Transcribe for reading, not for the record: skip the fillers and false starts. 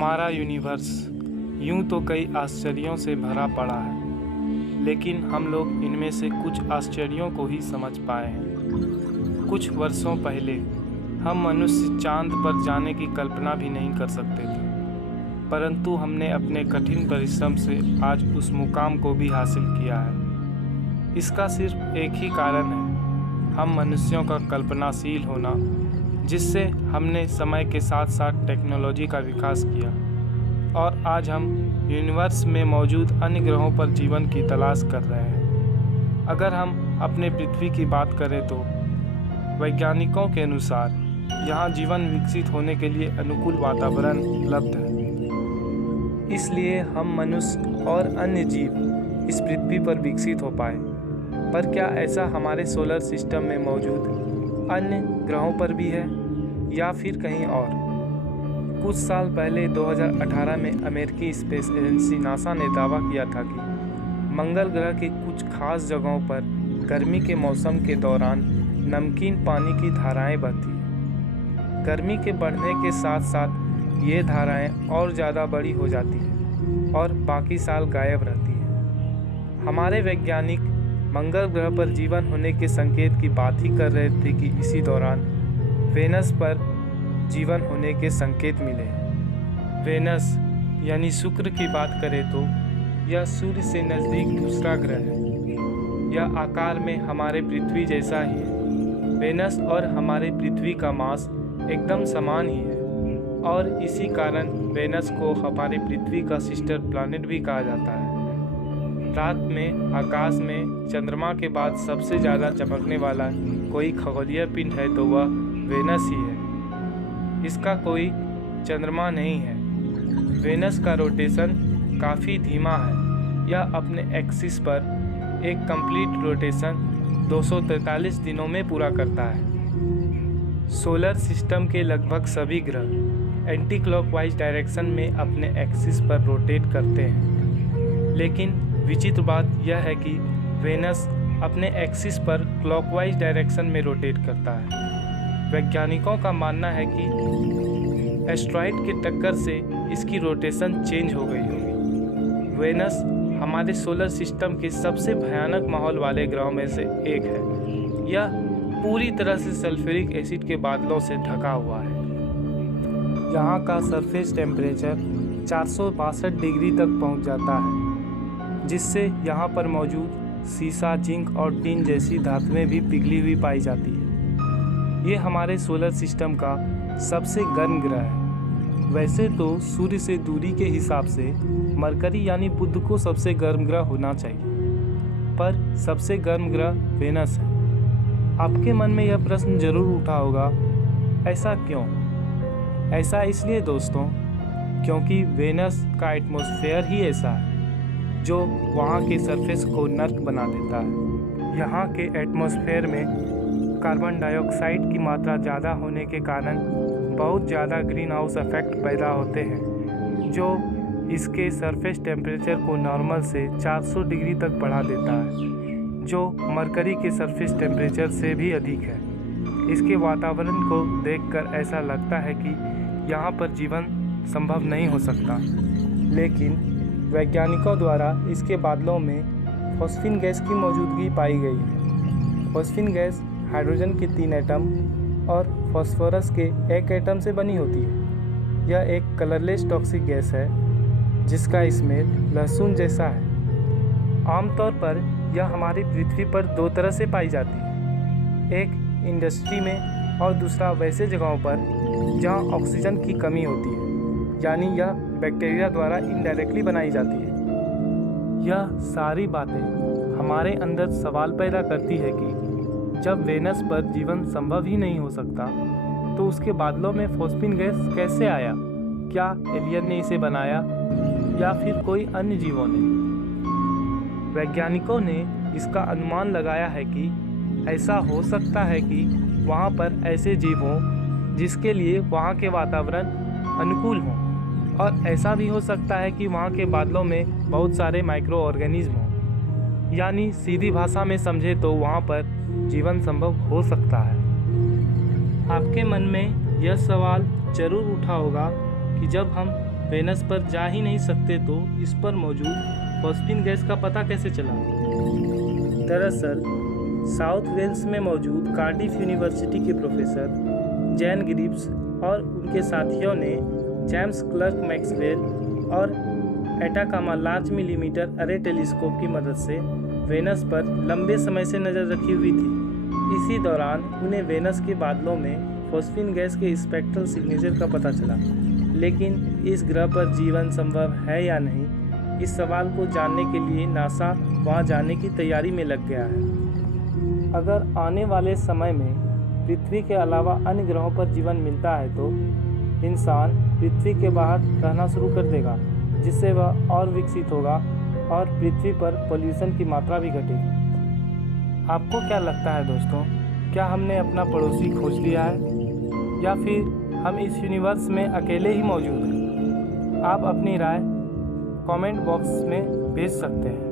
हमारा यूनिवर्स यूं तो कई आश्चर्यों से भरा पड़ा है, लेकिन हम लोग इनमें से कुछ आश्चर्यों को ही समझ पाए हैं। कुछ वर्षों पहले हम मनुष्य चांद पर जाने की कल्पना भी नहीं कर सकते थे, परंतु हमने अपने कठिन परिश्रम से आज उस मुकाम को भी हासिल किया है। इसका सिर्फ एक ही कारण है, हम मनुष्यों का कल्पनाशील होना, जिससे हमने समय के साथ साथ टेक्नोलॉजी का विकास किया और आज हम यूनिवर्स में मौजूद अन्य ग्रहों पर जीवन की तलाश कर रहे हैं। अगर हम अपने पृथ्वी की बात करें तो वैज्ञानिकों के अनुसार यहाँ जीवन विकसित होने के लिए अनुकूल वातावरण उपलब्ध है। इसलिए हम मनुष्य और अन्य जीव इस पृथ्वी पर विकसित हो पाए। पर क्या ऐसा हमारे सोलर सिस्टम में मौजूद अन्य ग्रहों पर भी है या फिर कहीं और? कुछ साल पहले 2018 में अमेरिकी स्पेस एजेंसी नासा ने दावा किया था कि मंगल ग्रह के कुछ खास जगहों पर गर्मी के मौसम के दौरान नमकीन पानी की धाराएं बहती हैं। गर्मी के बढ़ने के साथ साथ ये धाराएं और ज़्यादा बड़ी हो जाती हैं और बाकी साल गायब रहती हैं। हमारे वैज्ञानिक मंगल ग्रह पर जीवन होने के संकेत की बात ही कर रहे थे कि इसी दौरान वेनस पर जीवन होने के संकेत मिले। वेनस यानी शुक्र की बात करें तो यह सूर्य से नज़दीक दूसरा ग्रह है। यह आकार में हमारे पृथ्वी जैसा ही है। वेनस और हमारे पृथ्वी का मास एकदम समान ही है और इसी कारण वेनस को हमारे पृथ्वी का सिस्टर प्लैनेट भी कहा जाता है। रात में आकाश में चंद्रमा के बाद सबसे ज़्यादा चमकने वाला कोई खगोलीय पिंड है तो वह वेनस ही है। इसका कोई चंद्रमा नहीं है। वेनस का रोटेशन काफ़ी धीमा है। यह अपने एक्सिस पर एक कंप्लीट रोटेशन 243 दिनों में पूरा करता है। सोलर सिस्टम के लगभग सभी ग्रह एंटी क्लॉकवाइज डायरेक्शन में अपने एक्सिस पर रोटेट करते हैं, लेकिन विचित्र बात यह है कि वेनस अपने एक्सिस पर क्लॉकवाइज डायरेक्शन में रोटेट करता है। वैज्ञानिकों का मानना है कि एस्ट्रॉइड के टक्कर से इसकी रोटेशन चेंज हो गई होगी। वेनस हमारे सोलर सिस्टम के सबसे भयानक माहौल वाले ग्रहों में से एक है। यह पूरी तरह से सल्फ्यूरिक एसिड के बादलों से ढका हुआ है। यहाँ का सरफेस टेम्परेचर 462 डिग्री तक पहुँच जाता है, जिससे यहाँ पर मौजूद सीसा, जिंक और टिन जैसी धातुएं भी पिघली हुई पाई जाती है। ये हमारे सोलर सिस्टम का सबसे गर्म ग्रह है। वैसे तो सूर्य से दूरी के हिसाब से मरकरी यानी बुध को सबसे गर्म ग्रह होना चाहिए, पर सबसे गर्म ग्रह वेनस है। आपके मन में यह प्रश्न जरूर उठा होगा, ऐसा क्यों? ऐसा इसलिए दोस्तों, क्योंकि वेनस का एटमॉस्फेयर ही ऐसा है जो वहाँ के सरफेस को नर्क बना देता है। यहाँ के एटमॉस्फेयर में कार्बन डाइऑक्साइड की मात्रा ज़्यादा होने के कारण बहुत ज़्यादा ग्रीन हाउस इफेक्ट पैदा होते हैं, जो इसके सरफेस टेम्परेचर को नॉर्मल से 400 डिग्री तक बढ़ा देता है, जो मरकरी के सरफेस टेम्परेचर से भी अधिक है। इसके वातावरण को देखकर ऐसा लगता है कि यहाँ पर जीवन संभव नहीं हो सकता, लेकिन वैज्ञानिकों द्वारा इसके बादलों में फॉस्फीन गैस की मौजूदगी पाई गई है। फॉस्फीन गैस हाइड्रोजन के 3 एटम और फास्फोरस के 1 एटम से बनी होती है। यह एक कलरलेस टॉक्सिक गैस है जिसका स्मेल लहसुन जैसा है। आमतौर पर यह हमारी पृथ्वी पर 2 तरह से पाई जाती है, एक इंडस्ट्री में और दूसरा वैसे जगहों पर जहाँ ऑक्सीजन की कमी होती है, यानी यह बैक्टीरिया द्वारा इनडायरेक्टली बनाई जाती है। यह सारी बातें हमारे अंदर सवाल पैदा करती है कि जब वेनस पर जीवन संभव ही नहीं हो सकता तो उसके बादलों में फॉस्फीन गैस कैसे आया? क्या एलियन ने इसे बनाया या फिर कोई अन्य जीवों ने? वैज्ञानिकों ने इसका अनुमान लगाया है कि ऐसा हो सकता है कि वहाँ पर ऐसे जीव हों जिसके लिए वहाँ के वातावरण अनुकूल हों, और ऐसा भी हो सकता है कि वहाँ के बादलों में बहुत सारे माइक्रो ऑर्गेनिज्म हों। यानी सीधी भाषा में समझे तो वहाँ पर जीवन संभव हो सकता है। आपके मन में यह सवाल जरूर उठा होगा कि जब हम वेनस पर जा ही नहीं सकते तो इस पर मौजूद फॉस्फीन गैस का पता कैसे चला? दरअसल साउथ वेल्स में मौजूद कार्डिफ यूनिवर्सिटी के प्रोफेसर जैन ग्रिव्स और उनके साथियों ने जेम्स क्लर्क मैक्सवेल और एटाकामा लार्ज मिलीमीटर अरे टेलीस्कोप की मदद से वेनस पर लंबे समय से नज़र रखी हुई थी। इसी दौरान उन्हें वेनस के बादलों में फॉस्फीन गैस के स्पेक्ट्रल सिग्नेचर का पता चला। लेकिन इस ग्रह पर जीवन संभव है या नहीं, इस सवाल को जानने के लिए नासा वहां जाने की तैयारी में लग गया है। अगर आने वाले समय में पृथ्वी के अलावा अन्य ग्रहों पर जीवन मिलता है तो इंसान पृथ्वी के बाहर रहना शुरू कर देगा, जिससे वह और विकसित होगा और पृथ्वी पर पोल्यूशन की मात्रा भी घटेगी। आपको क्या लगता है दोस्तों, क्या हमने अपना पड़ोसी खोज लिया है या फिर हम इस यूनिवर्स में अकेले ही मौजूद हैं? आप अपनी राय कमेंट बॉक्स में भेज सकते हैं।